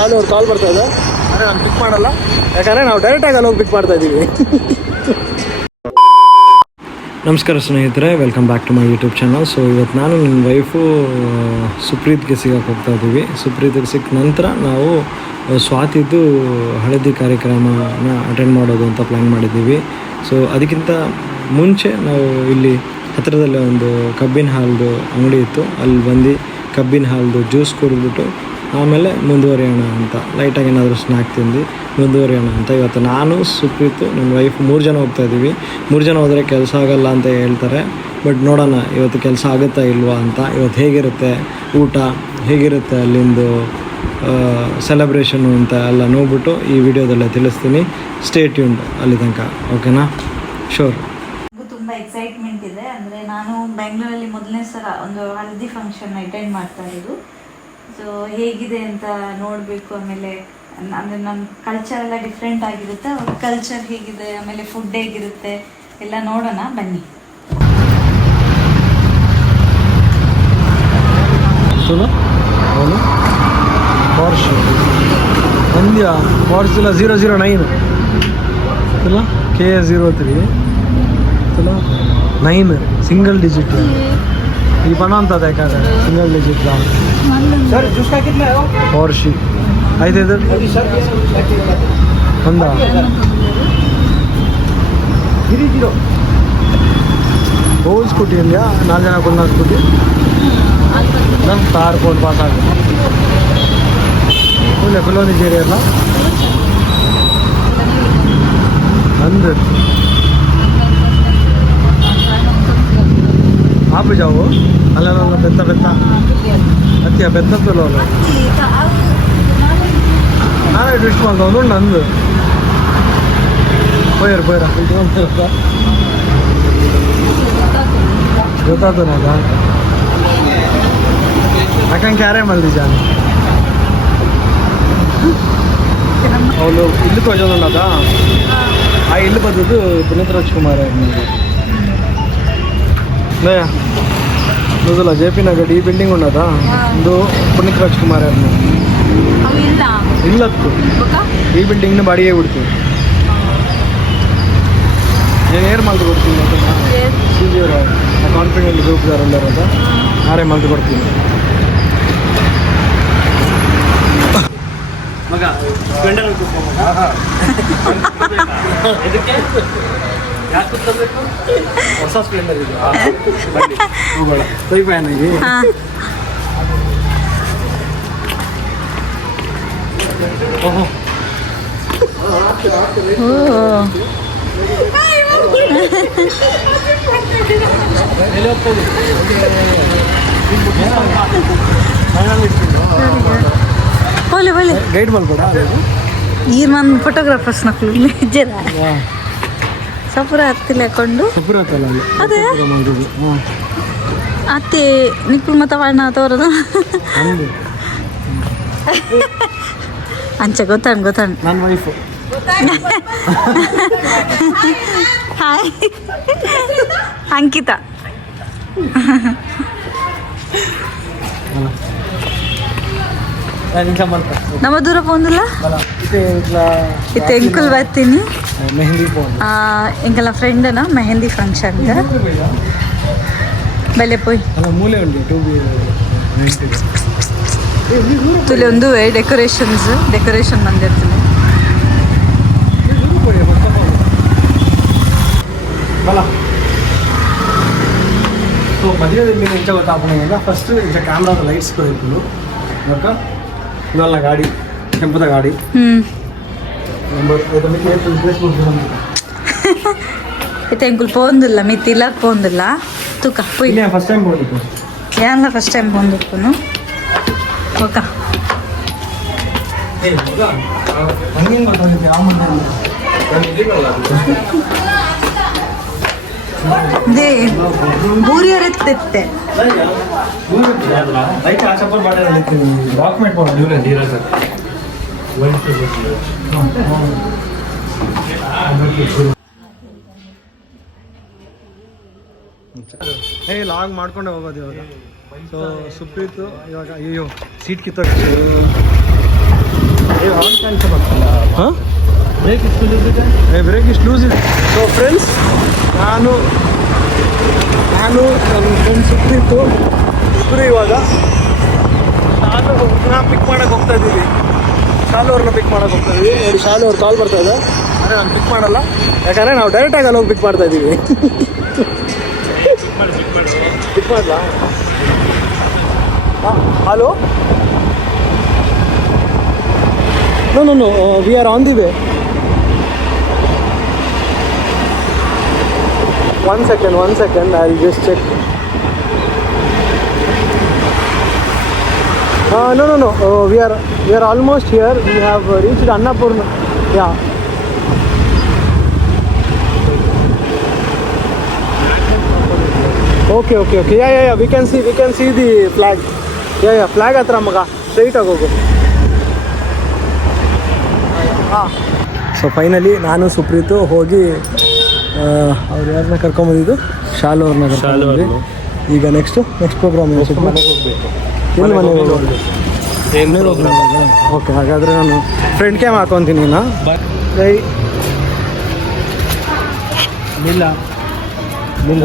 ಶಾಲೆ ಅವ್ರು ಕಾಲ್ ಬರ್ತಾ ಇದೆ. ಅರೆ ನಾನು ಪಿಕ್ ಮಾಡಲ್ಲ, ಯಾಕಂದರೆ ನಾವು ಡೈರೆಕ್ಟಾಗಿ ಅಲ್ಲಿ ಹೋಗಿ ಪಿಕ್ ಮಾಡ್ತಾ ಇದ್ದೀವಿ. ನಮಸ್ಕಾರ ಸ್ನೇಹಿತರೆ, welcome back to my YouTube channel. So ಇವತ್ತು ನಾನು ನನ್ನ ವೈಫು ಸುಪ್ರೀತ್ಗೆ ಸಿಗೋಕ್ಕೆ ಹೋಗ್ತಾ ಇದ್ದೀವಿ. ಸುಪ್ರೀತ್ಗೆ ಸಿಕ್ಕ ನಂತರ ನಾವು ಸ್ವಾತಿದ್ದು ಹಳದಿ ಕಾರ್ಯಕ್ರಮನ ಅಟೆಂಡ್ ಮಾಡೋದು ಅಂತ ಪ್ಲ್ಯಾನ್ ಮಾಡಿದ್ದೀವಿ. ಸೊ ಅದಕ್ಕಿಂತ ಮುಂಚೆ ನಾವು ಇಲ್ಲಿ ಹತ್ತಿರದಲ್ಲೇ ಒಂದು ಕಬ್ಬಿನ ಹಾಲ್ದು ಅಂಗಡಿ ಇತ್ತು, ಅಲ್ಲಿ ಬಂದು ಕಬ್ಬಿನ ಹಾಲ್ದು ಜ್ಯೂಸ್ ಕುಡಿದ್ಬಿಟ್ಟು ಆಮೇಲೆ ಮುಂದುವರಿಯೋಣ ಅಂತ, ಲೈಟಾಗಿ ಏನಾದರೂ ಸ್ನ್ಯಾಕ್ ತಿಂದು ಮುಂದುವರಿಯೋಣ ಅಂತ. ಇವತ್ತು ನಾನು ಸುಪ್ರೀತು ನನ್ನ ವೈಫ್ 3 ಜನ ಹೋಗ್ತಾ ಇದ್ದೀವಿ. 3 ಜನ ಹೋದರೆ ಕೆಲಸ ಆಗೋಲ್ಲ ಅಂತ ಹೇಳ್ತಾರೆ, ಬಟ್ ನೋಡೋಣ ಇವತ್ತು ಕೆಲಸ ಆಗುತ್ತಾ ಇಲ್ವಾ ಅಂತ. ಇವತ್ತು ಹೇಗಿರುತ್ತೆ ಊಟ, ಹೇಗಿರುತ್ತೆ ಅಲ್ಲಿಂದು ಸೆಲೆಬ್ರೇಷನು ಅಂತ ಎಲ್ಲ ನೋಡ್ಬಿಟ್ಟು ಈ ವಿಡಿಯೋದಲ್ಲೇ ತಿಳಿಸ್ತೀನಿ. ಸ್ಟೇ ಟ್ಯೂನ್ಡ್ ಅಲ್ಲಿ ತನಕ, ಓಕೆನಾ? ಶೋರ್. ತುಂಬ ಎಕ್ಸೈಟ್ಮೆಂಟ್ ಇದೆ. ಅಂದರೆ ನಾನು ಬೆಂಗಳೂರಲ್ಲಿ ಮೊದಲನೇ ಸಲ ಒಂದು ಹಳದಿ ಫಂಕ್ಷನ್ ಅಟೆಂಡ್ ಮಾಡ್ತಾ ಇರೋದು. ಸೊ ಹೇಗಿದೆ ಅಂತ ನೋಡಬೇಕು. ಆಮೇಲೆ ಅಂದರೆ ನಮ್ಮ ಕಲ್ಚರ್ ಎಲ್ಲ ಡಿಫ್ರೆಂಟ್ ಆಗಿರುತ್ತೆ, ಅವ್ರ ಕಲ್ಚರ್ ಹೇಗಿದೆ, ಆಮೇಲೆ ಫುಡ್ ಹೇಗಿರುತ್ತೆ ಎಲ್ಲ ನೋಡೋಣ ಬನ್ನಿ. Porsche India Porsche 009 चला KA03 चला 9 सिंगल डिजिट ये बनता है क्या सिंगल डिजिट का सर उसका कितना है Porsche आई थे इधर बंदा 30 वो स्कूटी इंडिया 4 जन को स्कूटी ನಮ್ಮ ಕಾರ್ ಕೋಡ್ ಪಾಸ್ ಆಗುತ್ತೆ. ಒಳ್ಳೆ ಫಿಲೋನಿ ಸೇರಿ ಅಲ್ಲ ನಂದು ಆಪು ಜಾವು ಅಲ್ಲೆಲ್ಲ ಬೆತ್ತ ಬೆತ್ತ ಹತ್ತಿಯ ಬೆತ್ತಲ್ಲ ನಾನೇ ಟ್ವಿಸ್ಟ್ ಮಾಡ್ದವನು ನಂದು ಪೋಯರ್ ಗೊತ್ತಾಗ್ತಾನಲ್ಲ ಅಕ್ಕಂಗೆ ಕ್ಯಾರೇ ಮಲ್ದಿ ಜಾನ ಅವಳು ಇಲ್ಲಿಗೆ ಹೋಗೋದನ್ನದ ಆ ಇಲ್ಲಿ ಬಂದದ್ದು ಪುನೀತ್ ರಾಜ್ಕುಮಾರ್ ನೋದಲ್ಲ ಜೆ ಪಿ ನಗರ್ ಈ ಬಿಲ್ಡಿಂಗ್ ఉన్నదా ಒಂದು ಪುನೀತ್ ರಾಜ್ಕುಮಾರ್ ಇಲ್ಲತ್ತು ಈ ಬಿಲ್ಡಿಂಗ್ನ ಬಾಡಿಗೆ ಬಿಡ್ತೀವಿ. నేను ఏర్ మల్ది కొడుతుంది సిజిఆర్ కాన్ఫిడెంట్ గ్రూప్ గారు ఉన్నారు కదా, ఆరే మల్ది కొడుతుంది ಮಗ ಸ್ಪೆಂಡರ್ ಹೊಸ ಸ್ಪೆಂಡರ್ ಇದೆ ಹೋಗೋಣ ಸೈ ಫ್ಯಾನ್ ಇದೆ. ಓಹೋ बोले बोले ಗೈಡ್ ಮಾಡ್ಕೊಡ ಈ ನನ್ನ ಫೋಟೋಗ್ರಾಫರ್ಸ್ ನಕ್ಳು ನಿಜರ ಸಪುರ ಹತ್ತಿಲ್ಲ ಹಾಕೊಂಡು ಅದೇ ಅತ್ತೆ ನಿಕ್ಳು ಮತ್ತೆ ಬಣ್ಣ ತೋರದು ಅಂಚೆ ಗೊತ್ತಾಣ್ ನನ್ನ ವೈಫು ಹಾಯ್ ಅಂಕಿತಾ ನಮ್ಮ ದೂರ పోందులా ఇతే ఎంకుల్ బత్తిని మెహందీ పోంది ఇంకల ఫ్రెండ్ నా మెహందీ ఫంక్షన్ గా బలే పోయి అలా మూలే ఉంది టు బి ತುಲೆ ಒಂದು ಡೆಕೋರೇಷನ್ ಬಂದಿರ್ತೀನಿ. ಸೊ ಮಧ್ಯದಲ್ಲಿ ಇಂಚ ಗೊತ್ತಾಗ್ಬಿಡ ಫಸ್ಟ್ ಇಂಚ ಕ್ಯಾಮ್ರಾದ ಲೈಟ್ಸ್ ಕೊಡಿದ್ರು ಅಕ್ಕ ಇವೆಲ್ಲ ಗಾಡಿ ಕೆಂಪದ ಗಾಡಿ అయితే ఇంకులు పోందిల్ల మీ తిలాక్ పోందిల్ల తుక పోయి ఫస్ట్ టైం పోందికు ఏమన్నా ఫస్ట్ టైం పోందుకును ఒక ಹಂಗೇನು ಗೊತ್ತಾಗುತ್ತೆ ಯಾವ ದೇ ಬೂರಿಯರ್ ಎತ್ತಿತ್ತೆ ಲೈಟ್ ಆ ಚಪ್ಪರ್ ಬಾಟೆ ಡಾಕ್ಯುಮೆಂಟ್ ಮಾಡೋಣ ಇವರೇ ನೀರಜ ಲಾಗ್ ಮಾಡ್ಕೊಂಡೆ ಹೋಗೋದು ಇವಾಗ. ಸೊ ಸುಪ್ರೀತು ಇವಾಗ ಅಯ್ಯೋ ಸೀಟ್ ಕಿತ್ತೋಗಿ ಹಾಂ ಬ್ರೇಕ್ ಇಷ್ಟು ಲೂಸ್ ಇದೆ. ಸೊ ಫ್ರೆಂಡ್ಸ್, ನಾನು ನನ್ನ ಫ್ರೆಂಡ್ ಸುಪ್ರೀತು ಇಬ್ಬರು ಇವಾಗ ಶಾಲು ಪಿಕ್ ಮಾಡೋಕ್ಕೆ ಹೋಗ್ತಾ ಇದ್ದೀವಿ. ಶಾಲು ಅವ್ರನ್ನ ಪಿಕ್ ಮಾಡೋಕ್ಕೆ ಹೋಗ್ತಾ ಇದ್ದೀವಿ. ನೋಡಿ, ಶಾಲು ಅವ್ರು ಕಾಲ್ ಬರ್ತಾ ಇದೆ. ಅರೆ, ನಾನು ಪಿಕ್ ಮಾಡಲ್ಲ, ಯಾಕಂದರೆ ನಾವು ಡೈರೆಕ್ಟಾಗಿ ಅಲ್ಲಿ ಹೋಗಿ ಪಿಕ್ ಮಾಡ್ತಾ ಇದ್ದೀವಿ. ಪಿಕ್ ಮಾಡಲಾ? ಹಾಂ, hello. No, we are on the way. One second, I'll just check. No. We are almost here. We have reached Annapurna. Yeah. Okay. Yeah. We can see the flag. Yeah. Flag hatra maga. Straight ಆಗಿ ಹೋಗು. ಹಾಂ. So finally ನಾನು ಸುಪ್ರೀತು ಹೋಗಿ ಅವ್ರು ಯಾರನ್ನ ಕರ್ಕೊಂಬಂದಿದ್ದು, ಶಾಲು ಅವ್ರನ್ನ ಕರ್ಕೊಂಡ್ಬಂದ್ವಿ. ಈಗ next program ಮನೆಗೆ ಹೋಗಬೇಕು. ಎಲ್ಲಿ ಮನೆಗೆ ಹೋಗ್ಬೇಕು? ಓಕೆ, ಹಾಗಾದರೆ ನಾನು ಫ್ರಂಟ್ ಕ್ಯಾಮ್ ಹಾಕೊತೀನಿ. ನಾ ಕೈ ಇಲ್ಲ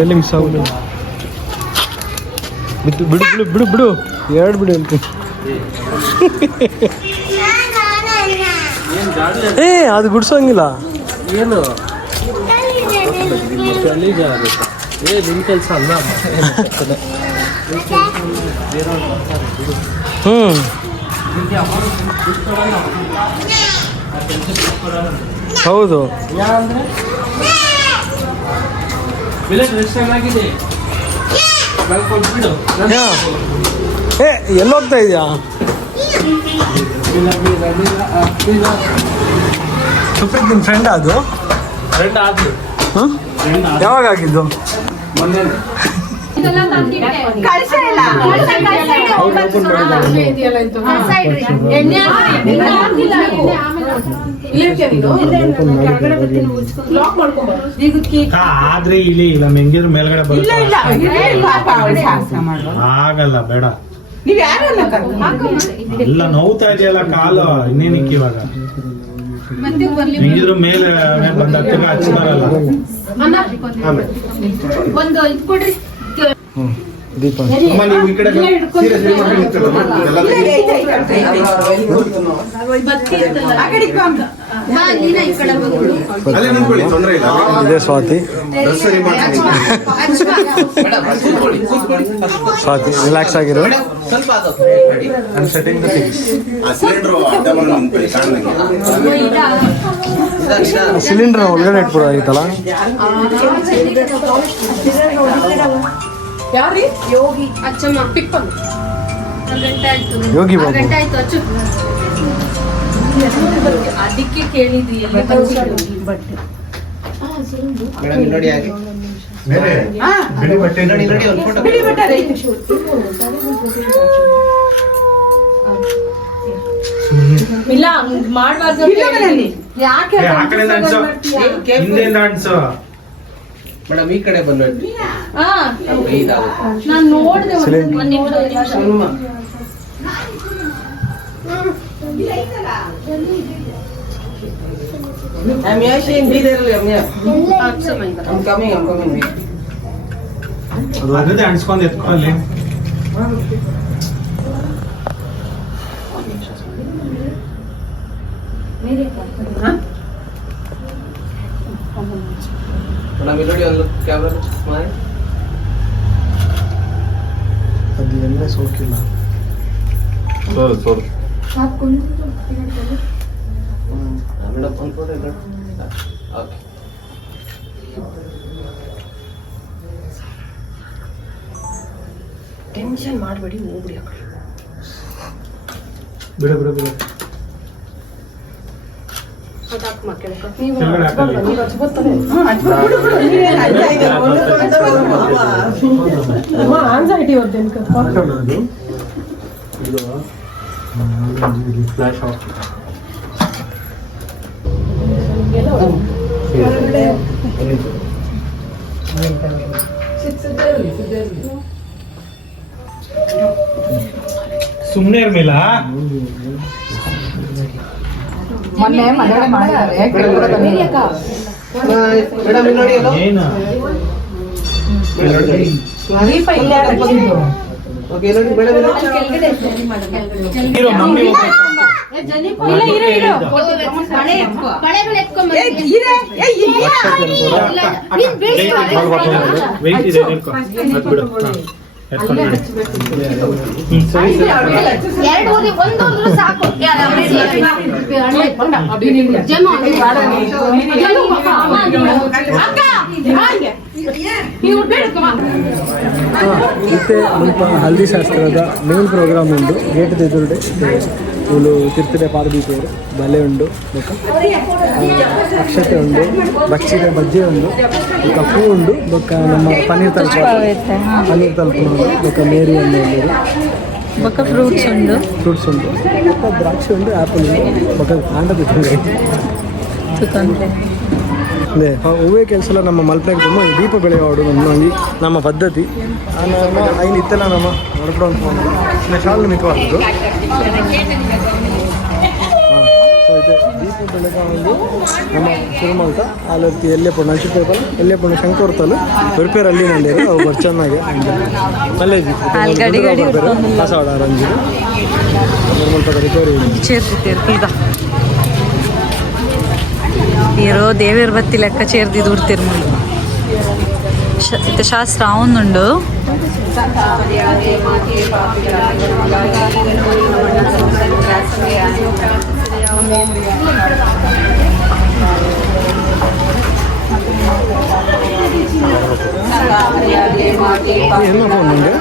ಎಲ್ಲಿ ಮಿಸ್ ಆಗೋದು. ಬಿಡು ಎರಡು ಬಿಡು ಹೇಳ್ತೀನಿ. ಅದು ಗುಡ್ಸೋಂಗಿಲ್ಲ. ಏನು ನಿನ್ನ ಕೆಲಸ ಅಲ್ಲ. ಹೌದು. ಎಲ್ಲೋಗ್ತಾ ಇದೆಯಾ? ಸುಪ್ರೀತ್ ನಿಮ್ಮ ಫ್ರೆಂಡ್ ಅದು? ಹಾಂ, ಯಾವಾಗ ಆಗಿದ್ದು? ಆದ್ರೆ ಇಲ್ಲಿ ಇಲ್ಲ ಮೆಂಗಿದ್ರು ಮೇಲ್ಗಡೆ ಆಗಲ್ಲ, ಬೇಡ. ಎಲ್ಲ ನೋವ್ತಾ ಇದೆಯಲ್ಲ ಕಾಲು, ಇನ್ನೇನಿಕ್ಕೆ ಇವಾಗ ಹೆಂಗಿದ್ರು ಮೇಲೆ ಬಂದ ಹಚ್ಚ ಬರಲ್ಲ. ದೀಪ ನೀವು ಈ ಕಡೆ ಇದೆ ಸ್ವಾತಿ. ರಿಲ್ಯಾಕ್ಸ್ ಆಗಿರೋ. ಸಿಲಿಂಡರ್ ಒಳಗಡೆ ಇಟ್ಬಿಡೋ ಆಯ್ತಲ್ಲ. ಯೋಗಿ ಅಚ್ಚಮ್ಮ ಪಿಕ್ ಯೋಗಿ ಬಾಬು ಅದಕ್ಕೆ ಕೇಳಿದ್ವಿ. ಇಲ್ಲ ಮಾಡಬಾರ್ದು. ಯಾಕೆ ಅನ್ಸೋ ಮೇಡಮ್ ಈ ಕಡೆ ಬಂದ್ಬಿಟ್ಟು ನಾನು ನೋಡಿದೆ. ಅದೇ ಅನ್ಸ್ಕೊಂಡ್ ಎತ್ಕೊಳ್ಳಿ. ಮೇಡಮ್ ಇಲ್ಲಿ ನೋಡಿ, ಒಂದು ಕ್ಯಾಮ್ರಾ ಮಾಡಿ. ಅದು ಎಲ್ಲೇ ಸೋಕಿಲ್ಲ. ಮೇಡಮ್ ಒಂದು ಫೋಟೋ ಇದೆ. ಓಕೆ, ಟೆನ್ಷನ್ ಮಾಡಬೇಡಿ, ಹೋಗ್ಬಿಡಿ. ಬಿಡು ಆನ್ಸೈಟಿ ಫ್ಲಾಶ್ ಆಫ್. ಸುಮ್ಮನೆ ಇರ್ಲಿಲ್ಲ. ಮೊನ್ನೆ ಮದುವೆ ಮಾಡಿದ್ದಾರೆ ಕೆಳಗಡೆ ಬನ್ನಿ. ಮೇಡಮ್ ಇಲ್ಲಿ ನೋಡಿ ಅಲ್ಲೋ. ಏನು ದೀಪ ಇಲ್ಲೇ ಹಾಕಿದ್ದು. ಓಕೆ ನೋಡಿ ಮೇಡಮ್ ಇಲ್ಲಿ. ಹೀರೋ ಮಮ್ಮಿ ಹೋಗ್ಬೇಕು. ವೆಯ್ಟ್ ಇದೆ ನಿಲ್ಕೊ. ಅದ್ ಬಿಡು. ಹಾ. ಎತ್ಕೊಂಡು ಬಿಡು. ಸರಿ ಸರಿ. ಇತ್ತೆ ಮುಲ್ಪ ಹಲ್ದಿ ಶಾಸ್ತ್ರದ ಮೇನ್ ಪ್ರೋಗ್ರಾಮ್ ಉಂಡು ಗೇಟ್ ಎದುರುಡೆ ಇವಳು ತಿರ್ತಿಡೆ ಪಾರದೀಪರು ಬಲೆ ಉಂಡು ಬೊಕ್ಕ ಅಕ್ಷತೆ ಉಂಡು ಬಚ್ಚಿದ ಬಜ್ಜೆ ಉಂಡು ಬೊಕ್ಕ ಹೂ ಉಂಡು ಬೊಕ್ಕ ನಮ್ಮ ಪನ್ನೀರ್ ತಲುಪ ಉಂಡು ಬೊಕ್ಕ ಮೇರಿ ಹಣ್ಣು ಉಂಡು ಬೊಕ್ಕ ಫ್ರೂಟ್ಸ್ ಉಂಡು ಬೊಕ್ಕ ದ್ರಾಕ್ಷಿ ಉಂಡು ಆ್ಯಪಲ್ ಉಂಡು ಬೊಕ್ಕ ಕಾಂಡ ಬಿಟ್ಟು ಅದೇ ಹೂವೇ ಕೆಲಸ ನಮ್ಮ ಮಲ್ಪೆಗೆ ತುಂಬ ದೀಪ ಬೆಳೆಯೋಡು ನಮ್ಮ ಪದ್ಧತಿ ಐನು ಇತ್ತೆಲ್ಲ ನಮ್ಮ ಹೊರಕೊಂಡು ಶಾಲು ಮಿಕ್ಕವಾದ್ದು ಸೊ ಇದೆ ದೀಪ ಬೆಳಗ ಒಂದು ನಮ್ಮ ತಿರುಮಲ್ತ ಅಲ್ಲರ್ತಿ ಎಲ್ಲೇ ಪುಣ್ಣ ಹಂಚಿಪೇಪಲ್ ಎಲ್ಲೇ ಪುಣ್ಣ ಶಂಕರ್ತಲು ಬರ್ಪೇರು ಅಲ್ಲಿ ನಂಡಿರು ಅವು ಬರ್ಚನ್ನಾಗೆ ಮಲ್ಲೆ ಕಸವಾಡ ರಂಜಿರು ಸ್ವಲ್ಪ ರಿಕವರಿ ಇರೋ ದೇವೇರ್ ಬತ್ತಿ ಲೆಕ್ಕ ಚೇರ್ದಿ ದೂಡ್ತಿರ್ ಮುಂಡು ಇತ್ತ ಶಾಸ್ತ್ರ ಅವನುಂಡು ಏನು ಫೋನ್ ನಿಮಗೆ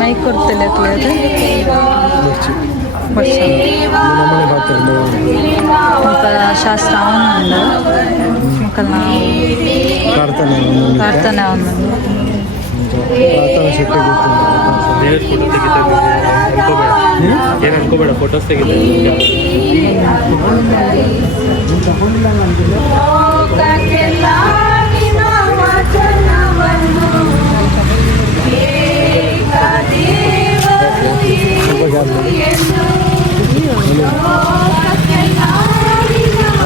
ಮೈಕ್ ಕೊಡ್ತಲ್ಲ ಶಾಸ್ತ್ರ ಅವನುಂಡು ಪ್ರಾರ್ಥನೆ ಅವನುಂಡು ಏನು ಅನ್ಕೋಬೇಡ ಫೋಟೋಸ್ ತೆಗಿತಾ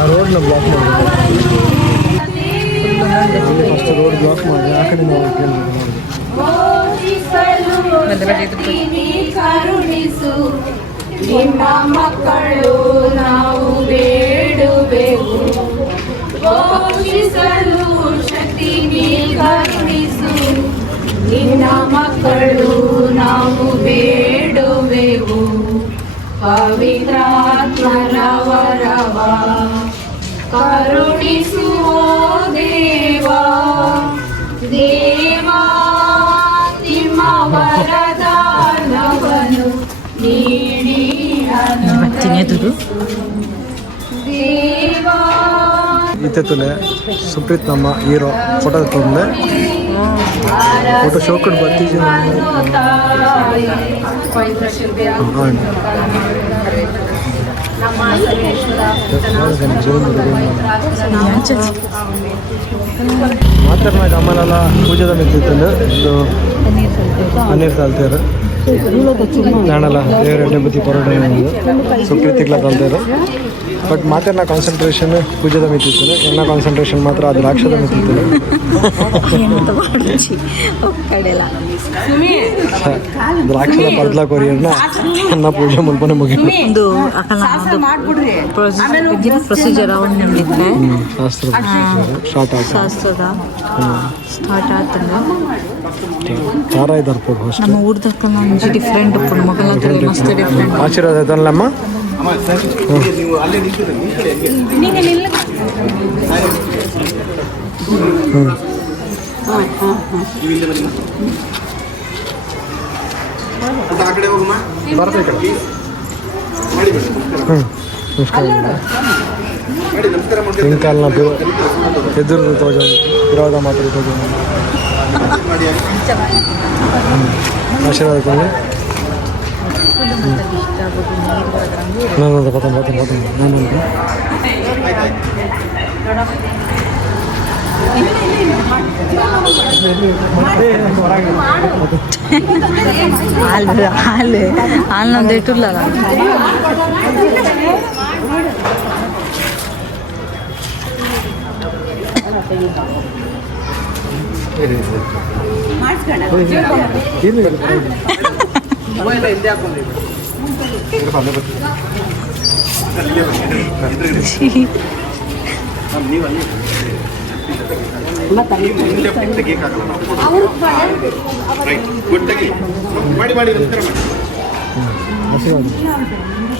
ರೋಡ್ನ ಬ್ಲಾಕ್ ಮಾಡಿ ಫಸ್ಟ್ ರೋಡ್ ಬ್ಲಾಕ್ ಮಾಡಿ ಆ ಕಡೆ ನಾವು ಕರುಣಿಸು ನಿನ್ನ ಮಕ್ಕಳು ನಾವು ಬೇಡುವೆವು ಘೋಷಿಸಲು ಶಕ್ತಿ ನೀ ಕರುಣಿಸು ನಿನ್ನ ಮಕ್ಕಳು ನಾವು ಬೇಡುವೆವು ಪವಿತ್ರಾತ್ಮರ ವರವ ಕರುಣಿಸು ದೇವಾ ದೇವಾ ನಿಮ್ಮ ವರದಾನವನ್ನು ನೀಡಿ ದೇವಾ ಇತ್ತೆ ಸುಪ್ರೀತ್ ನಮ್ಮ ಹೀರೋ ಫೋಟೋ ತಂದೆ ಫೋಟೋ ಶೋ ಕೊಟ್ಟು ಬರ್ತಿದ್ದೀನಿ ಮಾತಾಡ್ನಾಗ ಅಮ್ಮನೆಲ್ಲ ಪೂಜೆದ ಮೆತ್ತಿತ್ತು ಇದು ಪನ್ನೀರ್ ಸಾಲ್ತಿರು ನಾನೆಲ್ಲ ದೇವರ ಎಣ್ಣೆ ಬತ್ತಿ ಪರೋಟ ಸುಪ್ರೀತಿಗ್ಲ ಕಲ್ತಿರು ಬಟ್ ಮಾತಾಡ್ನ ಕಾನ್ಸಂಟ್ರೇಷನ್ ಪೂಜೆದ ಮೆತ್ತಿತ್ತು ಎನ್ನ ಕಾನ್ಸಂಟ್ರೇಷನ್ ಮಾತ್ರ ಅದು ದ್ರಾಕ್ಷದ ಮೆತ್ತಿತ್ತು ದ್ರಾಕ್ಷದ ಪರ್ದ್ಲ ಕೊರಿಯರ್ನ ಅನ್ನ ಪೂಜೆ ಮುಲ್ಪನೆ ಮುಗಿದು ಪ್ರೊಸೀಜರ್ ಶಾಸ್ತ್ರ ಸ್ಟಾರ್ಟ್ ಆಯ್ತು ಶಾಸ್ತ್ರದ ಸ್ಟಾರ್ಟ್ ಆತಂಗ ಖಾರ ಇದ್ದಾರೆ ಪೋಡ್ ಫಸ್ಟ್ ನಮ್ಮ ಊರ್ದಕ್ಕಲ್ಲ ಒಂಜಿ ಡಿಫ್ರೆಂಟ್ ಉಪ್ಪು ಮಗಲ ಮಸ್ತ್ ಡಿಫ್ರೆಂಟ್ ಆಶೀರ್ವಾದ ಆಯ್ತಲ್ಲಮ್ಮ ಬರ್ತಾ ಈ ಕಡೆ ನಮಸ್ಕಾರ ಇಂಕಾಲ್ನ ಎದುರು ತೋಜ ವಿರೋಧ ಮಾತ್ರ ತೋಜ ಆಶೀರ್ವಾದ ಕೊಂಡು ನಾನು ನಾನು ಹಾಲು ನಮ್ದು ಇಟ್ಟಿಲ್ಲ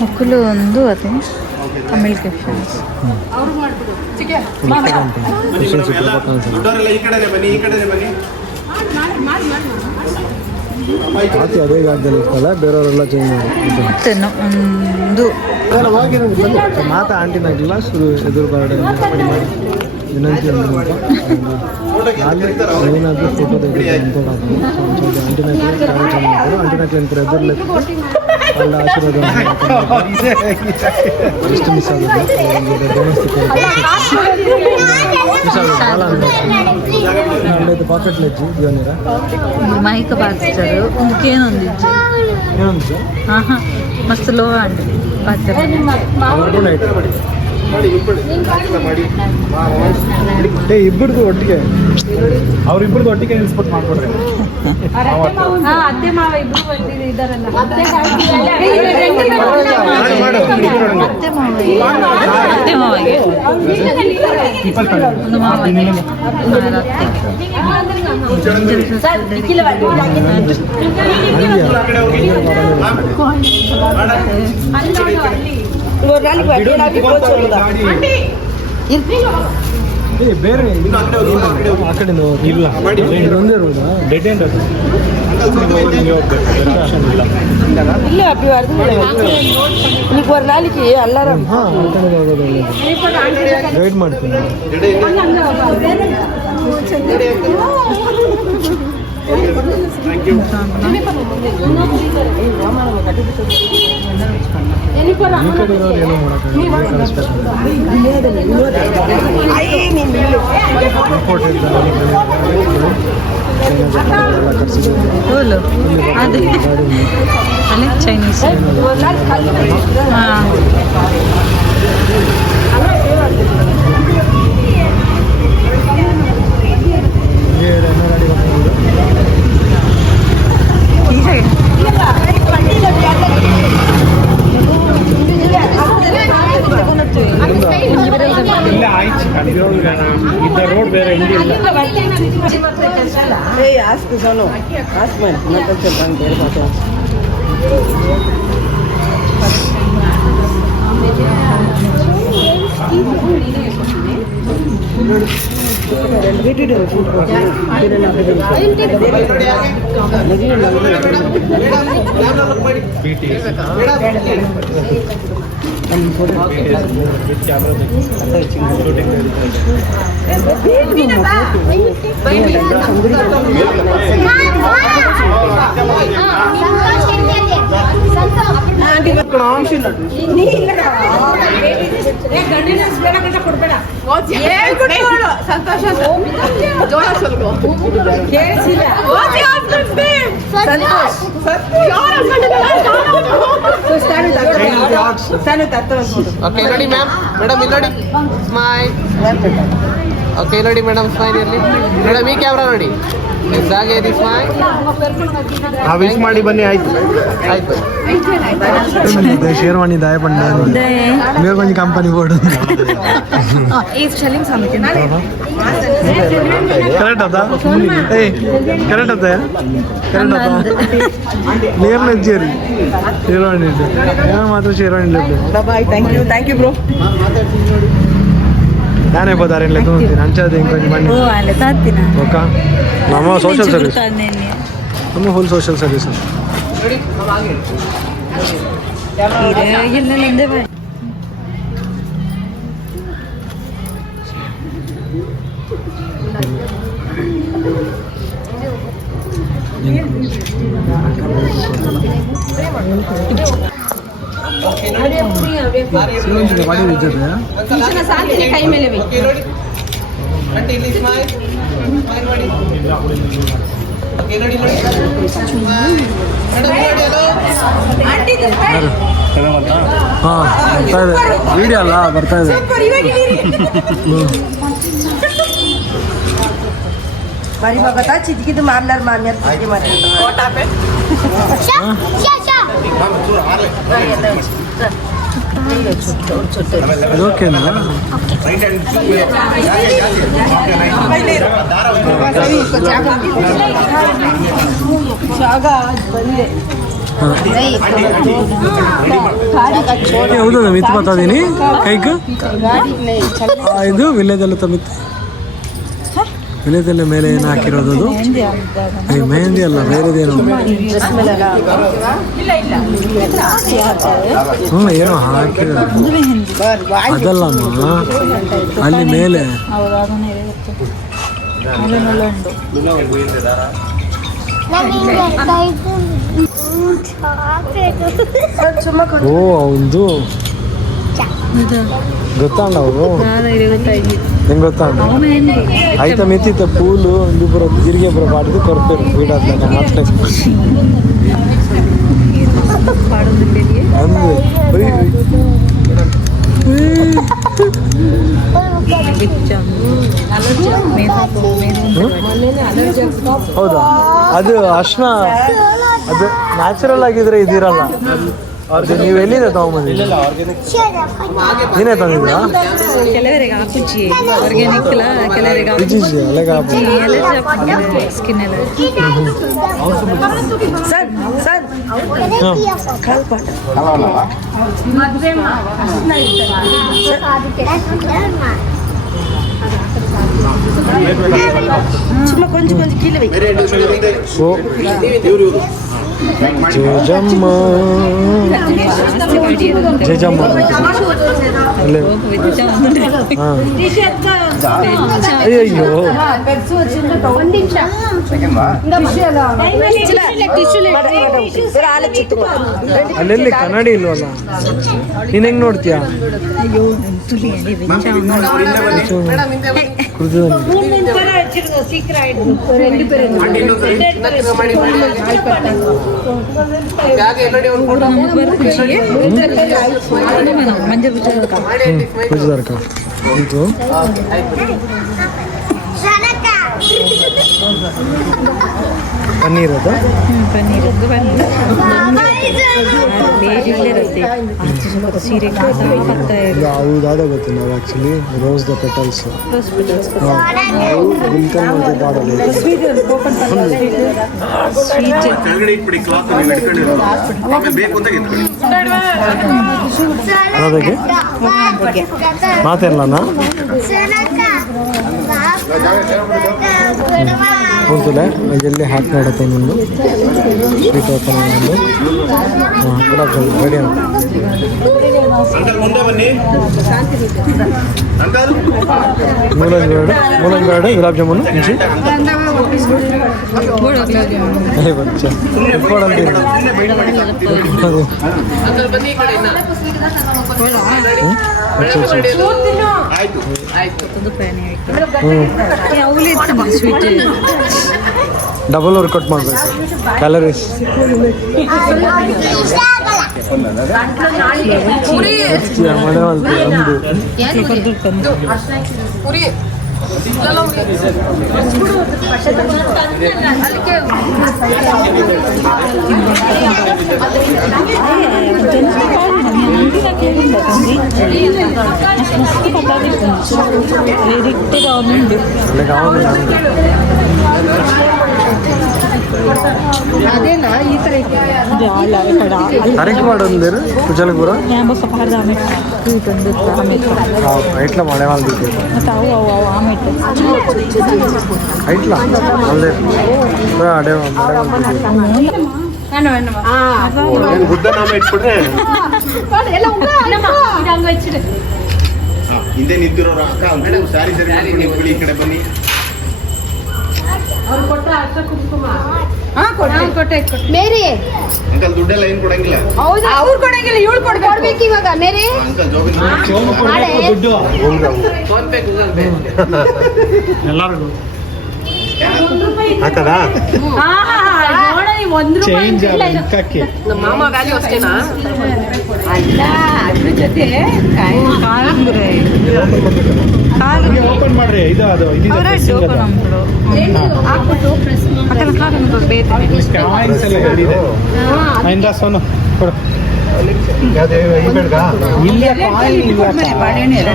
ಮಕ್ಕಳು ಒಂದು ಅದೇ ತಮಿಳ್ ಕ್ರಿಶ್ಚಿಯನ್ಸ್ ಜಾತಿ ಅದೇ ಜಾಗದಲ್ಲಿ ಇರ್ತಲ್ಲ ಬೇರೆಯವರೆಲ್ಲ ಚೇಂಜ್ ಮಾಡಿ ಒಂದು ಮಾತಾ ಆಂಟಿನಾಗಿಲ್ಲ ಶುರು ಎದುರು ಬಾರ್ಡೆ ಮಾಡಿ ವಿನಂತಿ ಏನಾದರೂ ಫೋಟೋ ತೆಗೆದು ಆಂಟಿನಾಗ್ಲಿ ಅಂತಾರೆ ಎದುರ್ಲೆ వాళ్ళ ఆశీర్వాదం ಎಷ್ಟು ಮಿಸ್ ಆಗುತ್ತೆ ಪಾಕೆಟ್ ಲೆಜ್ಜಿ ಜೋನಿರ మైక బాధిస్తారు ఇంకేనుంది ఏముంది సార్ మస్తు లో అండి ಇಬ್ಬರದು ಒಟ್ಟಿಗೆ ಅವ್ರಿಬ್ಬರದು ಒಟ್ಟಿಗೆ ನಿಲ್ಸ್ಬಿಟ್ಟು ಮಾಡ್ಕೊಡ್ರಿ ಅತ್ತೆ ಮಾವ ಇಬ್ರು ಇದಾರಲ್ಲ ಬೇರೆ ಆ ಕಡೆ ಇಲ್ಲ ಇದೊಂದೇ ಇರುವುದಾ ಡೆಡ್ ಎಂಡ್ ಅದು இல்ல அப்படி வருது இன்னைக்கு ஒரு நாளைக்கு எல்லாரும் ಗೈಡ್ ಮಾಡ್ತೀನಿ ಈ ಕಡೆ ಇರೋರು ಏನೋ बोलो अरे अरे चाइनीस हाँ ರೋಡ್ ಬೇರೆ ಓಕೆ ನೋಡಿ ಮ್ಯಾಮ್ ಮೇಡಮ್ ಇಲ್ಲಿ ನೋಡಿ ಸ್ಮೈಲ್ ಓಕೆ ನೋಡಿ ಮೇಡಮ್ ಸ್ಮೈಲ್ ಇರಲಿ ಮೇಡಮ್ ಈ ಕ್ಯಾಮ್ರಾ ನೋಡಿ ಇದಾಗೆ ಇರಿ ಸ್ಮೈಲ್ ವಿಶ್ ಮಾಡಿ ಬನ್ನಿ ಆಯ್ತು ಆಯ್ತು ಶೇರ್ವಾನಿ ದಾಯ ಪಂಡ ಬೇರೆ ಕೊಂಚ ಕಂಪನಿ ಬೋರ್ಡು ಕರೆಕ್ಟ್ ಅದ ಏಯ್ ಕರೆಕ್ಟ್ ಅದ ಕರೆಕ್ಟ್ ಅದ ನೇರ್ನ ಇದ್ದೀರಿ ಶೇರ್ವಾನಿ ಮಾತ್ರ ಶೇರ್ವಾನಿ ಥ್ಯಾಂಕ್ ಯು ಬ್ರೋ ನಾನೇ ಬೋದಾರೇನ್ಲೆ ತೊಗೊಂತೀನಿ ಅಂಚದೆ ಇಂಕೊಂಚ ಬನ್ನಿ ಓಕೆ ನಮ್ಮ ಸೋಷಲ್ ಸರ್ವಿಸ್ ನಮ್ಮ ಫುಲ್ ಸೋಷಲ್ ಸರ್ವಿಸ್ ಕೈ ಮೇಲೆ ಓಕೆ ನೋಡಿ ಆಂಟಿ ಇಲ್ಲಿ ಸ್ಮೈಲ್ ಮಾಡಿ ಓಕೆ ನೋಡಿ ಹಾಂ ಬರ್ತಾ ಇದೆ ವಿಡಿಯೋ ಅಲ್ಲ ಬರ್ತಾ ಇದೆ. मारी बघा चिटकीत मारणार मारण्यात चिटकी मारणार ಇದು ಓಕೆನಾ? ಹೌದು ಮಿತ್ ಬತ್ತಾ ಇದೀನಿ ಕೈಗೆ ಇದು ವಿಲೇಜಲ್ಲಿ ತಮಿತ್ ವಿಲೇಜಲ್ಲಿ ಮೇಲೆ ಏನು ಹಾಕಿರೋದು ಅದು ಮೆಹಂದಿ ಅಲ್ಲ ಬೇರೆದೇನು ಹ್ಞೂ ಏನೋ ಹಾಕಿರೋದು ಅದಲ್ಲಮ್ಮ ಅಲ್ಲಿ ಮೇಲೆ ಓ ಅವನು ಗೊತ್ತಾಂಡ ಅವರು ಹೆಂಗೆ ಗೊತ್ತಾಂಡ ಆಯ್ತಾ ಮೆತ್ತಿತ್ತ ಪೂಲು ಒಂದು ಬರೋ ಜಿರಿಗೆ ಬರೋ ಪಾಡಿದ್ದು ಕೊರಪೇರು ಬೀಡಾದ ಮತ್ತೆ ಅಂದು ಹೌದಾ ಅದು ಅರ್ಶನ ಅದು ನ್ಯಾಚುರಲ್ ಆಗಿದ್ರೆ ಇದಿರಲ್ಲ ಅವ್ರದ್ದು ನೀವು ಎಲ್ಲಿದೆ ತಗೊಂಬಂದಿದ್ದೀರ ನೀನೇ ತಂದಿದ್ದೀರಾ ಕೆಲವರಿಗೆ ಆಪುಚ್ಚಿ ಆರ್ಗ್ಯಾನಿಕ್ ಅಲ್ಲ ಕೆಲವರಿಗೆ ರುಚಿ ಅಲೆಗ ಸ್ಕಿನ್ ಎಲ್ಲ सर सर ಸುಮ್ಮನೆ ಕೊಂಚ ಕೊಂಚ ಕೀಲಬೇಕು ಓ ಜೇಜಮ್ಮ ಜೇಜಮ್ಮ ಅಲ್ಲೇ ಹಾಂ ಅಯ್ಯಯ್ಯೋ ಅಲ್ಲೆಲ್ಲಿ ಕನ್ನಡಿ ಇಲ್ವಲ್ಲ ನೀನು ಹೆಂಗೆ ನೋಡ್ತೀಯಾ ಕುಜಿದಾರ್ಕ ಇದು ಪನ್ನೀರ್ ಅದು ಪನ್ನೀರ್ ಸೀರೆ ಹೌದಾದ ಗೊತ್ತಿಲ್ಲ ನಾವು ಆ್ಯಕ್ಚುಲಿ ರೋಸ್ ದ ಪೆಟಲ್ಸ್ ಗುಲ್ಕನ್ ಮಾಡಲ್ಲ ಅದಕ್ಕೆ ಮಾತೆಲ್ಲನಾ ಹೌದಲ್ಲ ಎಲ್ಲಿ ಹಾಕಿ ನೋಡುತ್ತೆ ಇನ್ನೊಂದು ಸ್ವೀಟ್ ಓಪನ್ ಒಂದು ಗುಲಾಬ್ ಜಾಮೂನ್ ರೆಡಿ ಮೂಲಂಗಿ ಗುಲಾಬ್ ಜಾಮೂನು ಇಂಚಿ ಸ್ವೀಟ್ ಡಬಲ್ ವರ್ಕೌಟ್ ಮಾಡಬೇಕು ಕ್ಯಾಲರೀಸ್ ಅದೇನಾ ಈ ತರ ಕರೆಕ್ಟ್ ಮಾಡೋದು ಕುಜಲಪುರ ಐಟ್ಲ ಮಳೆ ಮಾಡ್ಬೇಕು ಐಟ್ಲ ಅಲ್ಲೇ ಅಡೆ ಬುದ್ಧ ನಾಮ ಇಟ್ಬಿಟ್ರೆ ಹಿಂದೆ ನಿಂತಿರೋರು ಅಕ್ಕ ಒಂಚೂರು ಸ್ಯಾರಿ ಸರಿ ಮಾಡ್ಕೊಂಡು ನಿಂತ್ಕೊಳ್ಳಿ, ಈ ಕಡೆ ಬನ್ನಿ. ಅವ್ರು ಕೊಟ್ಟ ಅಷ್ಟ ಕುಂಕುಮ ಮೇರಿ ಅಂಕಲ್ ದುಡ್ಡೆಲ್ಲ ಏನ್ ಕೊಡಂಗಿಲ್ಲ. ಹೌದಾ ಅವ್ರು ಕೊಡಂಗಿಲ್ಲ, ಇವಳು ಕೊಡ್ಬೇಕು ಇವಾಗ. ಮೇರಿ ಅಂಕಲ್ ಜೋಬಿಂದ ದುಡ್ಡು ಫೋನ್ ಪೇ ಗೂಗಲ್ ಪೇ ಎಲ್ಲರಿಗೂ ಹಾಕದಾ ಚೇಂಜ್ ಅಕ್ಕಕ್ಕೆ ನಮ್ಮ ಮಾಮ ವ್ಯಾಲ್ಯೂ ಅಷ್ಟೇನಾ? ಅಲ್ಲ ಅದ್ರ ಜೊತೆ ಕಾಲಂದ್ರೆ ಓಪನ್ ಮಾಡ್ರಿ. ಇದು ಅದು ಹಾಕ್ಬಿಟ್ಟು ಕಾಯಿನ್ಸ್ ಎಲ್ಲ ಹಿಡಿದೆ. ಇಂದ ಸೋನು ಕೊಡು. ಇಲ್ಲ ಕಾಯಿನ್ ಇಲ್ಲ.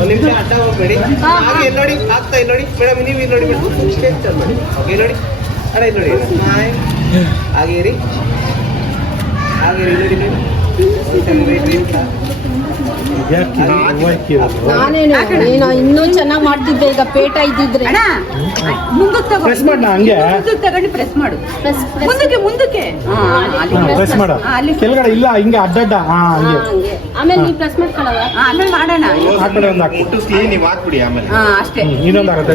ಒಂದು ನಿಮಿಷ ಅಡ್ಡ ಹೋಗ್ಬೇಡಿ. ಹಾಗೆ ಇಲ್ಲಿ ನೋಡಿ, ಆಗ್ತಾ ಇಲ್ಲಿ ನೋಡಿ ಮೇಡಮ್, ನೀವು ಇಲ್ಲಿ ನೋಡಿ ಮೇಡಮ್, ಸ್ಟೇಜ್ ಟರ್ನ್ ಮಾಡಿ. ಓಕೆ ಇಲ್ಲಿ ನೋಡಿ, ಅಣ್ಣ ಇಲ್ಲಿ ನೋಡಿ, ಹಾಗೆ ಇರಿ, ಹಾಗೆ ಇರಿ, ನೋಡಿ ನೋಡಿ. ನಾನೇನು ನೀನು ಇನ್ನೂ ಚೆನ್ನಾಗಿ ಮಾಡ್ತಿದ್ದೆ. ಈಗ ಪೇಟ ಇದ್ದಿದ್ರೆ ಪ್ರೆಸ್ ಮಾಡ ಹಂಗೆ ತಗೊಂಡು ಪ್ರೆಸ್ ಮಾಡು. ಮುಂದಕ್ಕೆ ಪ್ರೆಸ್ ಮಾಡ ಕೆಳಗಡೆ ಇಲ್ಲ ಹಿಂಗೆ ಅಡ್ಡಡ್ಡ. ಹಾ ಹಂಗೆ ಆಮೇಲೆ ನೀವು ಪ್ರೆಸ್ ಮಾಡ್ಕೊಳ್ಳಲ್ಲ. ಆಮೇಲೆ ಮಾಡೋಣ. ಆ ಕಡೆ ಒಂದು ಹಾಕಿ. ಮುಟ್ಟಿಸ್ಲಿ, ನೀವು ಹಾಕ್ಬಿಡಿ ಆಮೇಲೆ. ಅಷ್ಟೇ. ಇನ್ನೊಂದು ಆಗತ್ತೆ.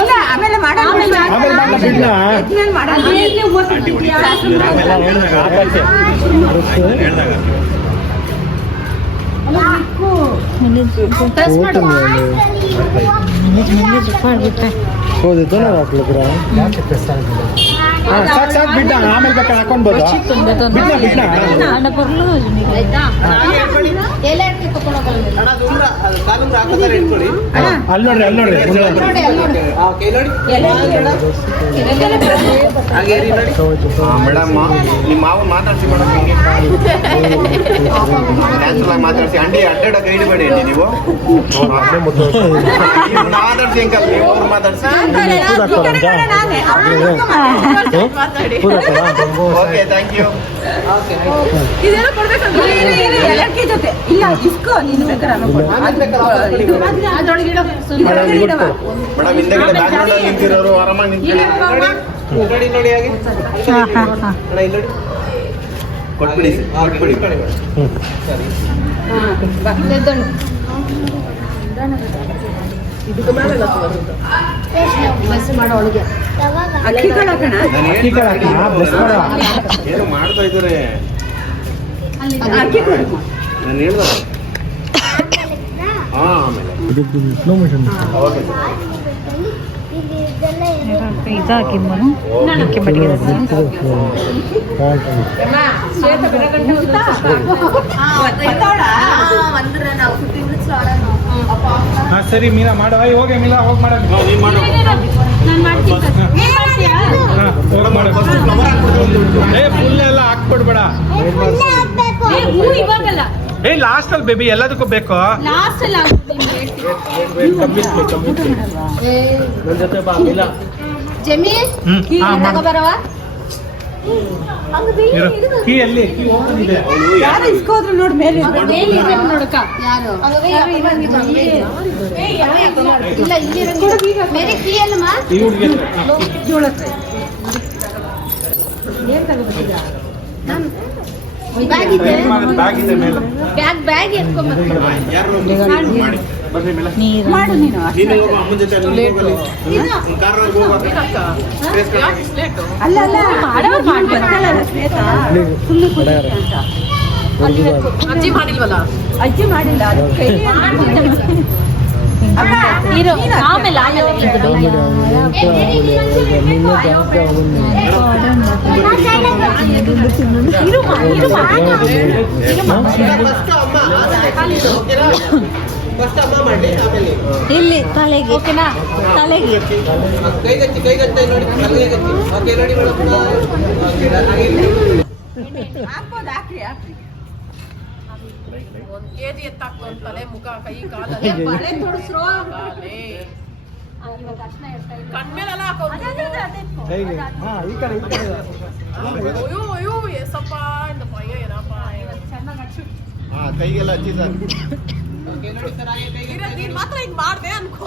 ಇಲ್ಲ, ಆಮೇಲೆ ಮಾಡೋಣ. ಆಮೇಲೆ ಮಾಡ ಬಿಡ್ನ ಆಮೇಲೆ ಮಾಡೋಣ. ಆಂಟಿ ಬಿಡಿ ಹಾಕಕ್ಕೆ. ಹೋದಿತ್ತು ನಾವು ಹಾಕ್ಲಿಕ್ರ. ಸಾಕು ಸಾಕು ಬಿಡ್ಡ, ಆಮೇಲೆ ಬೇಕಾದ್ರೆ ಹಾಕೊಂಡ್ಬೋದು. ಬಿಡ್ನ ಬಿಡ್ನ ಆಯ್ತಾ ಎಲೆ ಅಡಿಕೆ ತಗೊಂಡೋಗಲ್ಲ. ಅಣ್ಣ ಅದು ಉಂಗ್ರ, ಅದು ಕಾಲುಂಗ್ರ ಹಾಕೋತಾರೆ ಇಟ್ಕೊಳ್ಳಿ. ಅಲ್ಲಿ ನೋಡ್ರಿ ಅಲ್ಲಿ ನೋಡ್ರಿ ಓಕೆ ಇಲ್ಲಿ ನೋಡಿ, ಹಾಗೆ ಇರಿ ನೋಡಿ. ಮೇಡಮ್, ನಿಮ್ಮ ಮಾವ ಮಾತಾಡ್ಸಿ ಮೇಡಮ್, ಹಿಂಗೆ ನ್ಯಾಚುರಲ್ ಆಗಿ ಮಾತಾಡ್ಸಿ. ಅಂಡಿ ಅಡ್ಡಾಡ ಗೈಡ್ ಬೇಡಿ ಅಂಡಿ ನೀವು. ಮಾತಾಡ್ಸಿ ಅಂಕಲ್, ನೀವು ಅವ್ರು ಮಾತಾಡ್ಸಿ. Okay, thank you. ಇದೆಲ್ಲ ಕೊಡ್ಬೇಕಂತ ಎಲ್ಲಕ್ಕೆ ಜೊತೆ ಇಲ್ಲ ಇಸ್ಕೋ ನೀನು ಬೇಕಾದ್ರೆ ಅದ್ರೊಳಗೆ ಇಡೋ. ಮೇಡಮ್, ಹಿಂದೆಗಡೆ ಬ್ಯಾಕ್ ಗ್ರೌಂಡ್ ಅಲ್ಲಿ ನಿಂತಿರೋರು ಆರಾಮಾಗಿ ನಿಂತ್ಕೊಳ್ಳಿ. ನೋಡಿ ನೋಡಿ ಹಾಗೆ ಅಣ್ಣ ಇಲ್ಲಿ ನೋಡಿ, ಕೊಟ್ಬಿಡಿ ಕೊಟ್ಬಿಡಿ. ಸರಿ. ಬಸ್ ಮಾಡೋ ಒಳಗೆ ಅಕ್ಕಿಗಳು ಹಾಕೋಣ. ಏನು ಮಾಡ್ತಾ ಇದ್ದಾರೆ ಅಕ್ಕಿ ಕೊಡು. ನಾನು ಹೇಳ್ದ. ಆಮೇಲೆ ಓಕೆ ಇದಾಕಿದ್ಮನು ಅಕ್ಕಿ ಬಟ್ಟಿಗೆ ಹಾ ಸರಿ ಮೀನಾ ಮಾಡು. ಹೋಗಿ ಮೀನಾ ಹೋಗಿ ಮಾಡ. ನೀವು ಮಾಡು. ಹೋಗಿ ಮಾಡು. ಫುಲ್ ಎಲ್ಲ ಹಾಕ್ಬಿಡ್ಬೇಡ. ಇವಾಗಲ್ಲ ಲಾಸ್ಟ್ ಅಲ್ಲಿ ಬೇಬಿ ಎಲ್ಲದಕ್ಕೂ ಬೇಕು. ಲಾಸ್ಟ್ ಅಲ್ಲ ಜಮಿ ತಗೋಬರವ ಕೀ ಎಲ್ಲಿ ಕೀ ಓಪನ್ ಇದೆ. ಯಾರು ಇಸ್ಕೋದ್ರು ನೋಡಿ ಮೇಲೆ ನೋಡಕ ಯಾರು ಇಲ್ಲ ಇಲ್ಲಿ ಮೇರೆ ಕೀ ಅಲ್ಲಮ್ಮ ಈ ಹುಡುಗಿ ಬ್ಯಾಗ್ ಇದೆ ಬ್ಯಾಗ್ ಇದೆ ಮೇಲೆ. ಬ್ಯಾಗ್ ಎತ್ಕೊಂಡ್ಬರ್ತೀನಿ. ಯಾರು ಮಾಡಿ ಬರ್ರಿ ಮೇಲೆ. ಮಾಡು ನೀನು. ನೀನು ಹೋಗು, ಅಮ್ಮನ ಜೊತೆ ಅಲ್ಲಿ ಹೋಗಲಿ. ಕಾರ್ನಾಗ ಹೋಗುವ. ಅಲ್ಲ ಅಲ್ಲ ಬರ್ತಾಳಲ್ಲ ಶ್ವೇತಾ, ಫುಲ್ಲು ಕುಡಿಯುತ್ತೆ ಅಂತ. ಅಜ್ಜಿ ಮಾಡಿಲ್ವಲ್ಲ? ಅಜ್ಜಿ ಮಾಡಿಲ್ಲ, ಅದು ಕೈಲಿ ಇರು ಆಮೇಲೆ ಫಸ್ಟ್ ಅಮ್ಮ ಮಾಡಿ ಆಮೇಲೆ ಇಲ್ಲಿ ತಲೆಗೆ ಓಕೆನಾ? ತಲೆಗೆ ಕೈಗಚ್ಚಿ ಕೈಗಚ್ಚಿ ನೋಡಿ, ಕೈಗಚ್ಚಿ. ಓಕೆ ನೋಡಿ ಮೇಡಮ್, ಹಾಕ್ಬೋದು, ಹಾಕ್ರಿ ಹಾಕ್ರಿ. ಒಂದ್ ಕೆಜಿ ಎತ್ತಾಕ್ತು ತಲೆ ಮುಖ ಕೈ ಕಾಲಲ್ಲಿ ಬಳೆ ತೊಡಸ್ರು ಕಣ್ಮೇಲೆಲ್ಲ ಹಾಕೋ. ಹೇಗೆ? ಹಾ ಈ ಕಡೆ ಈ ಕಡೆ. ಅಯ್ಯೋ ಅಯ್ಯೋ ಎಸಪ್ಪ இந்த பையன் ಏನಪ್ಪ ಹಾ, ಕೈಗೆಲ್ಲ ಹಚ್ಚಿ ಸರ್. ನೀನ್ ಮಾತ್ರ ಹಿಂಗ್ ಮಾಡ್ದೆ ಅನ್ಕೋ.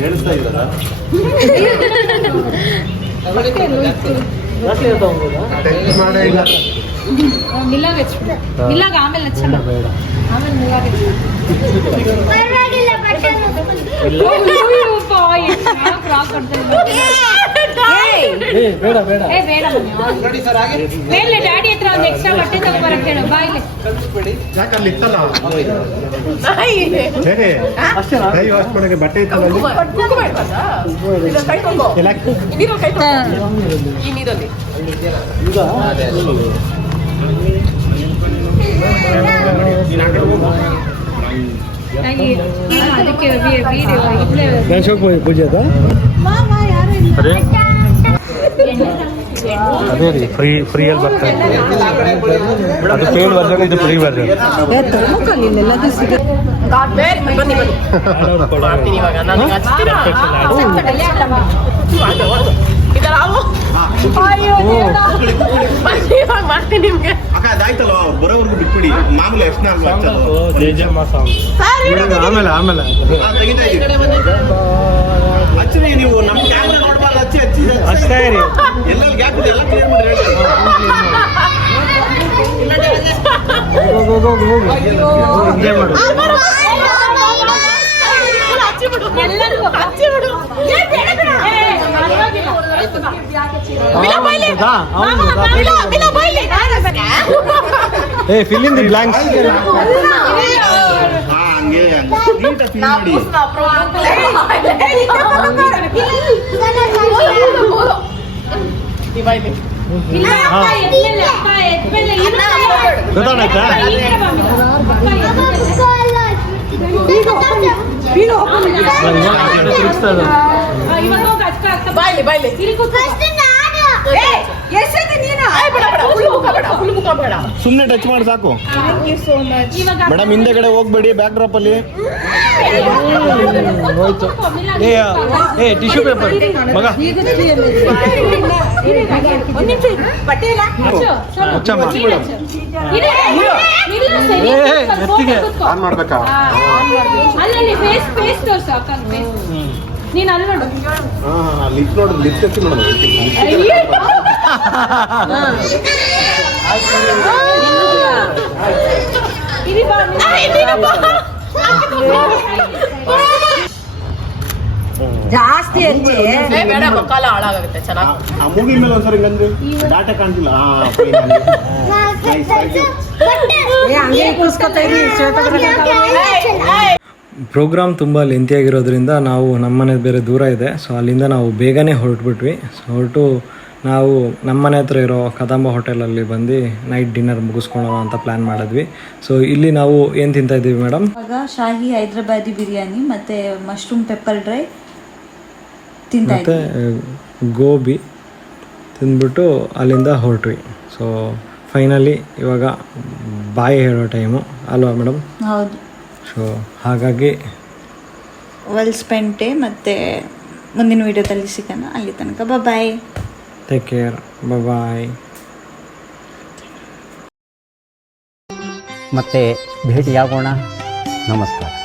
ಹೇಳಿಸ್ತಾ ಇದ್ದಾರಾ? ಟೆಸ್ಟ್ ಮಾಡೇ ಇಲ್ಲ. ಆಮೇಲೆ ಬೇಡ ಬೇಡ ನೋಡಿ ಸರ್ ಹಾಗೆ ಡ್ಯಾಡಿ ಹತ್ರ ಒಂದು ಎಕ್ಸ್ಟ್ರಾ ಬಟ್ಟೆ ತಗೊಂಬರಕ್ಕೆ ಹೇಳು ಬಾಯ್ಲಿ. ಯಾಕಲ್ಲಿ ಇತ್ತಲ್ಲ ಬೇರೆ ಕೈ ವಾಶ್ ಮಾಡೋಕೆ ಬಟ್ಟೆ ಇತ್ತಲ್ಲ ಅಲ್ಲಿ? ಎಲ್ಲ ಈ ನೀರಲ್ಲಿ ಅದಕ್ಕೆ ವಿಡಿಯೋ ಡ್ಯಾನ್ಸ್ ಹೋಗ್ಬೋದು ಪೂಜೆ ಅದ ಅದೇ ರೀ ಫ್ರೀಯಲ್ಲಿ ಬರ್ತಾ ಇದೆ. ಅದು ಪೇಡ್ ವರ್ಜನ್, ಇದು ಫ್ರೀ ವರ್ಜನ್. ಅಕ್ಕ ಅದಾಯ್ತಲ್ಲ, ಬರೋವರೆಗೂ ಬಿಟ್ಬಿಡಿ. ಮಾಮೂಲಿ ಎಷ್ಟು ಆಮೇಲೆ ಆಮೇಲೆ ಹಚ್ಚಿರಿ. ನೀವು ನಮ್ಮ ಕ್ಯಾಮ್ರಾ ನೋಡ್ಬಾರ್ದು, ಹಚ್ಚಿ ಹಚ್ಚಿ ಅಷ್ಟೇ ರೀ. ಎಲ್ಲೆಲ್ಲಿ ಗ್ಯಾಪ್ ಇದೆ ಎಲ್ಲ ಕ್ಲಿಯರ್ ಮಾಡಿ ಹೇಳಿ. ಎಂಜಾಯ್ ಮಾಡು. ಏ ಫಿಲ್ ಇನ್ ದಿ ಬ್ಲಾಂಕ್ಸ್. ಹಂಗೆ ನೀಟಾಗಿ ಫಿಲ್ ಮಾಡಿ. ಗೊತ್ತಾಯ್ತಾ? ಸುಮ್ಮನೆ ಟಚ್ ಮಾಡಿ ಸಾಕು ಮೇಡಮ್. ಹಿಂದೆಗಡೆ ಹೋಗ್ಬೇಡಿ, ಬ್ಯಾಕ್ ಡ್ರಾಪ್ ಅಲ್ಲಿ. ಹೋಯ್ತು. ಏ ಟಿಶ್ಯೂ ಪೇಪರ್ ಮಗ ಮುಚ್ಚಮ್ಮ. ನೆತ್ತಿಗೆ ಆನ್ ಮಾಡ್ಬೇಕಾ? ನೀನ್ ಅಲ್ಲಿ ನೋಡು. ಲಿಪ್ ನೋಡು, ಲಿಪ್ ತೆಗ್ದು ನೋಡು. ಜಾಸ್ತಿ ಹಚ್ಚಿ ಆ ಮೂವಿ ಮೇಲೆ ಒಂದ್ಸರಿ ಹಿಂಗಂದ್ರೆ ಡಾಟಾ ಕಾಣ್ತಿಲ್ಲ. ಪ್ರೋಗ್ರಾಮ್ ತುಂಬ ಲೆಂತಿಯಾಗಿರೋದ್ರಿಂದ ನಾವು ನಮ್ಮನೆ ಬೇರೆ ದೂರ ಇದೆ. ಸೊ ಅಲ್ಲಿಂದ ನಾವು ಬೇಗನೆ ಹೊರಟ್ಬಿಟ್ವಿ. ಸೊ ಹೊರಟು ನಾವು ನಮ್ಮನೆ ಹತ್ರ ಇರೋ ಕದಂಬ ಹೋಟೆಲಲ್ಲಿ ಬಂದು ನೈಟ್ ಡಿನ್ನರ್ ಮುಗಿಸ್ಕೊಳ್ಳೋಣ ಅಂತ ಪ್ಲ್ಯಾನ್ ಮಾಡಿದ್ವಿ. ಸೊ ಇಲ್ಲಿ ನಾವು ಏನು ತಿಂತಾ ಇದ್ದೀವಿ ಮೇಡಮ್? ಇವಾಗ ಶಾಹಿ ಹೈದ್ರಾಬಾದಿ ಬಿರಿಯಾನಿ ಮತ್ತು ಮಶ್ರೂಮ್ ಪೆಪ್ಪರ್ ಡ್ರೈ ತಿಂತಾ ಮತ್ತು ಗೋಬಿ ತಿಂದ್ಬಿಟ್ಟು ಅಲ್ಲಿಂದ ಹೊರಟ್ವಿ. ಸೊ ಫೈನಲಿ ಇವಾಗ ಬಾಯಿ ಹೇಳೋ ಟೈಮು ಅಲ್ವಾ ಮೇಡಮ್? ಹೌದು. ಸೊ ಹಾಗಾಗಿ ವೆಲ್ ಸ್ಪೆಂಟ್ ಡೇ. ಮತ್ತು ಮುಂದಿನ ವಿಡಿಯೋದಲ್ಲಿ ಸಿಗೋಣ. ಅಲ್ಲಿ ತನಕ ಬಾಯ್. ಟೇಕ್ ಕೇರ್, ಬಾಯ್. ಮತ್ತೆ ಭೇಟಿಯಾಗೋಣ. ನಮಸ್ಕಾರ.